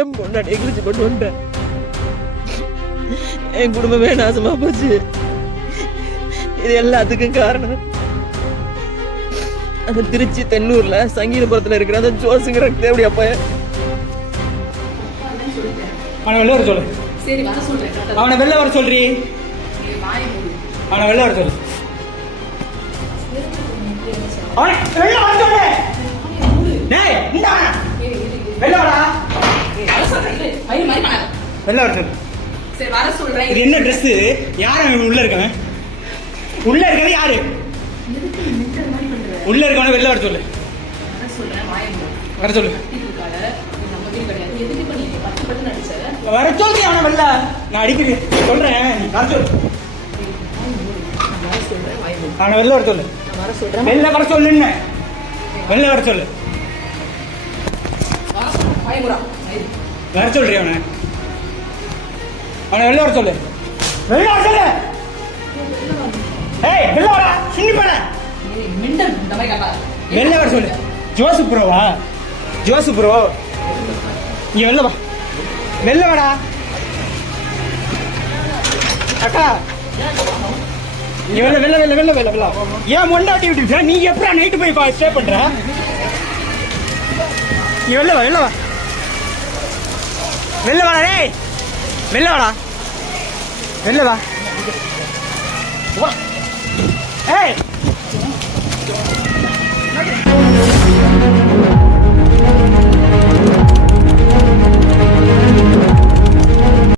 என் பொண்டாட்டியை கிழிச்சு போட்டு வந்துட்டேன். என் குடும்பமே நாசமா போச்சு. இது எல்லாத்துக்கும் காரணம் அந்த திருச்சி தென்னூர்ல சங்கீதபுரத்துல இருக்கிற அந்த ஜோசுங்கிற தேவடி அப்ப. அவனை வெளில வர சொல்லு. சரி வர சொல்றேன். அவனை வெளில வர சொல்றீ. அவனை வெளில வர சொல்லு. அவனை வெளில வர சொல்லு. டேய் இந்தா வெளில வாடா. வர சொல்றேன். மயிர் மாதிரி பண்ணாத. வெளில வர சொல்லு. சரி வர சொல்றேன். இது என்ன Dress? யார் அவன் உள்ள இருக்கவன்? உள்ள இருக்கறது யாரு? உள்ள இருக்கவன வெளில வர சொல்லு. வர சொல்றேன். வர சொல்லு. வர சொல்லி அவனை வெளில. நான் அடிக்கிறேன் சொல்றேன். வர சொல்லு. அவனை வெளில வர சொல்லு. வெளில வர சொல்லுன்னு. வெளில வர சொல்லு. வர சொல்றீ அவனை. அவனை வெளில வர சொல்லு. வெளில வர சொல்லு. ஏய் வெளில வாடா. சின்னி பண்ண. மிண்டல் இந்த மாதிரி கட்டா. வெளில வர சொல்லு. ஜோசு ப்ரோவா? ஜோசு ப்ரோ இங்க வெளில வா. வெளில வாடா. அக்கா நீ வெளில வெளில வெளில வெளில வெளில வெளில. ஏன் மொண்டாட்டி விட்டு நீ எப்படா நைட்டு போய் ஸ்டே பண்ற? நீ வெளில வா வெளில வா. வெளில வாடா டேய். வெளில வாடா. வெளில வா. ஏய்